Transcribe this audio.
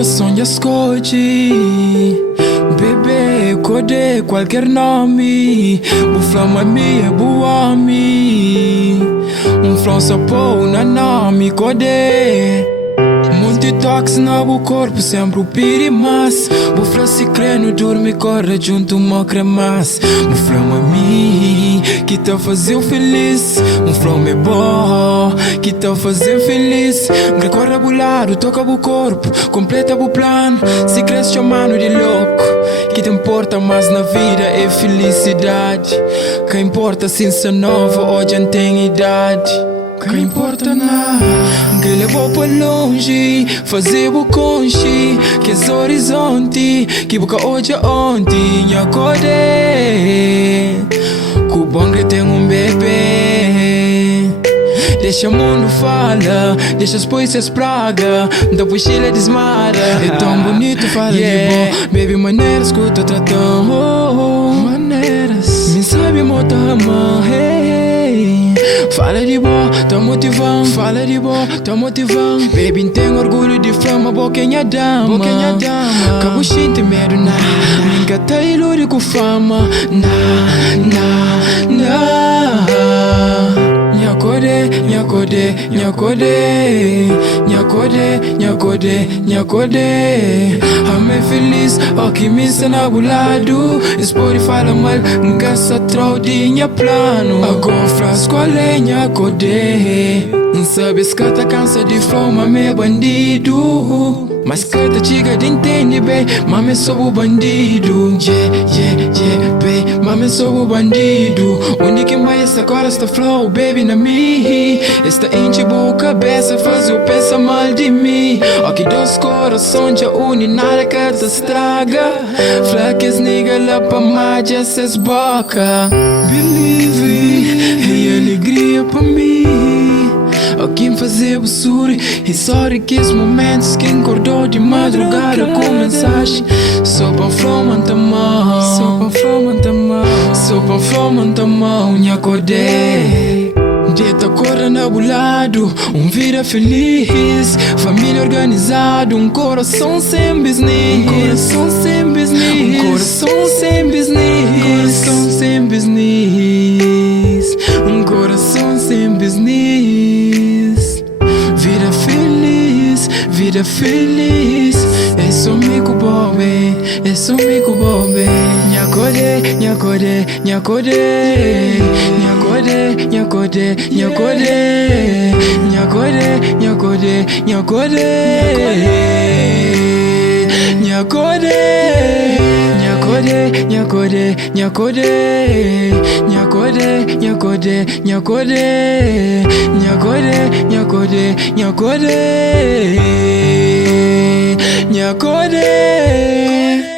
coração já escute. Bebê, code qualquer nome. O flama minha boa me. Flão só pô na nome, code. Multitox na bu corpo, sempre o piri mas. Bu flá se crê no dorme, corre junto uma cremas. Bu flama mi, que tá fazendo feliz. Flama é bom, que tá fazendo feliz. Recorre bu lado, toca bu corpo, completa bu plano. Se cresce chamando de louco, que te importa mais na vida é felicidade. Que importa se ser nova ou já tem idade. Que importa nada, que levou para longe, fazer o conche, que é horizonte, que boca hoje é ontem, e acordei, que o bom que tem bebê. Deixa o mundo fala, deixa as poesias praga, da mochila desmara. É tão bonito falar de bom, baby, maneiras que eu tô tratando. Maneiras, me sabe muito amar, hey. Fala de boa, tá motivando. Fala de boa, tá motivando. Baby, tem orgulho de flama, boquinha dama. Boquinha dama. Cabuchinho tem medo, nah. Nunca tá iludido com fama, nah. Nyakode, nyakode, nyakode. Nyakode, nyakode, nyakode. Ame feliz, aqui me ensina ao lado. Spotify la mal, nunca se traudinha plano. Agora frasco a lenha, code. Não sabe escata, cansa de flow, mame é bandido. Mas cata chica de entende, bem, mame sou o bandido. Bem, mame sou o bandido. Onde quem vai essa agora esta flow, baby, na mi. Esta enche boa cabeça, faz o pensa mal de mim. Aqui dois corações já une, nada que te estraga. Flaques nigga lá pra magia, cês boca. Believe, e alegria pra mim. Quem fazer o suri, e sorry que esses momentos quem acordou de madrugada com mensagem. Só pra flama na mão, só pra flama na mão, só pra flama na mão, me acordei. Deta corda na lado, vida feliz, família organizada, coração sem business, coração sem business, coração sem business, coração sem business, coração sem business. Vida feliz, é só mico bobe, é só mico bobe. Nyakode, nyakode, nyakode, nyakode, nyakode, nyakode, nyakode, nyakode, nyakode, nyakode, nyakode, nyakode, nyakode, nyakode, nyakode, nyakode, nyakode, nyakode, nyakode.